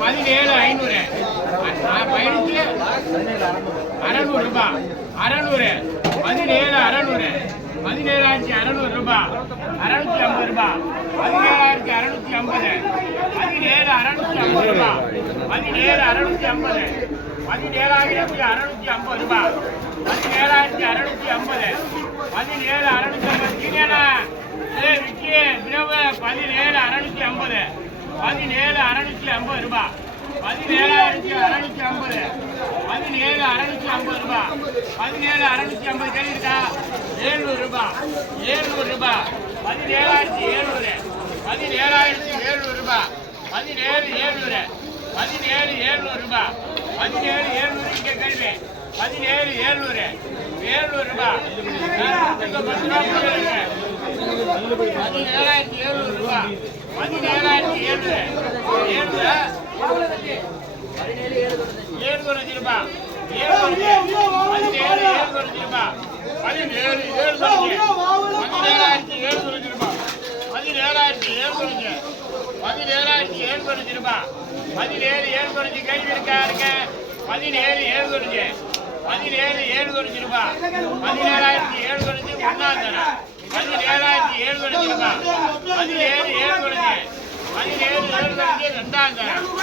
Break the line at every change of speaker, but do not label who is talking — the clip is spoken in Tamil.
பதினேழு ஐநூறு. பதினஞ்சு அறநூறு ரூபாய் அறநூறு. பதினேழு அறநூறு. பதினேழாயிரத்தி அறநூறு ரூபாய் அறநூத்தி ஐம்பது ரூபாய் பதினேழாயிரத்தி அறநூத்தி ஐம்பது. பதினேழு அறநூத்தி ஐம்பது ரூபாய் பதினேழு அறநூத்தி ஐம்பது. பதினேழாயிரத்தி அறநூத்தி ஐம்பது ரூபாய் பதினேழாயிரத்தி அறுநூத்தி ஐம்பது. பதினேழு அறநூத்தி ஐம்பது கீழேண்ணா ஏ விக்கி பிரபு பதினேழு அறுநூத்தி ஐம்பது பதினேழு அறுநூத்தி ஐம்பது ரூபாய் பதினேழாயிரத்தி அறுநூத்தி ஐம்பது. பதினேழு அறுநூத்தி ஐம்பது ரூபாய் பதினேழு அறுநூத்தி ஐம்பது கேள்வி இருக்கா ஏழ்நூறு ரூபாய் ஏழ்நூறு ரூபாய் பதினேழாயிரத்தி ஏழ்நூறு. பதினேழாயிரத்தி ஏழ்நூறு ரூபாய் பதினேழு ஏழ்நூறு. பதினேழு ஏழ்நூறு ரூபாய் பதினேழு ஏழ்நூறு இங்கே கேள்வி பதினேழு ஏழ்நூறு. ஏழ்நூறு ரூபாய் இங்க பத்து ரூபா. பதினேழு பதினேழாயிரத்தி எழுநூறு ரூபாய் பதினேழாயிரத்தி எழுநூறு எழுநூறு ஏழுநூறு ரூபாய் ஏழுநூறு பதினேழு ஏழுநூறு ரூபாய் பதினேழு ஏழுநூறு பதினேழாயிரத்தி எழுநூறு ரூபாய் பதினேழாயிரத்தி எழுநூறு பதினேழாயிரத்தி எழுநூறு பதினேழு எழுநூறு கேள்வி இருக்கா இருக்க பதினேழு எழுநூறு பதினேழு எழுநூறு ரூபாய் பதினேழாயிரத்தி எழுநூறு ஒன்றாம் தரம் பதினேழாயிரத்தி ஏழு ரூபாய் பதினேழு எழுநூறு பதினேழு எழுநூறு ரெண்டாம் தரம்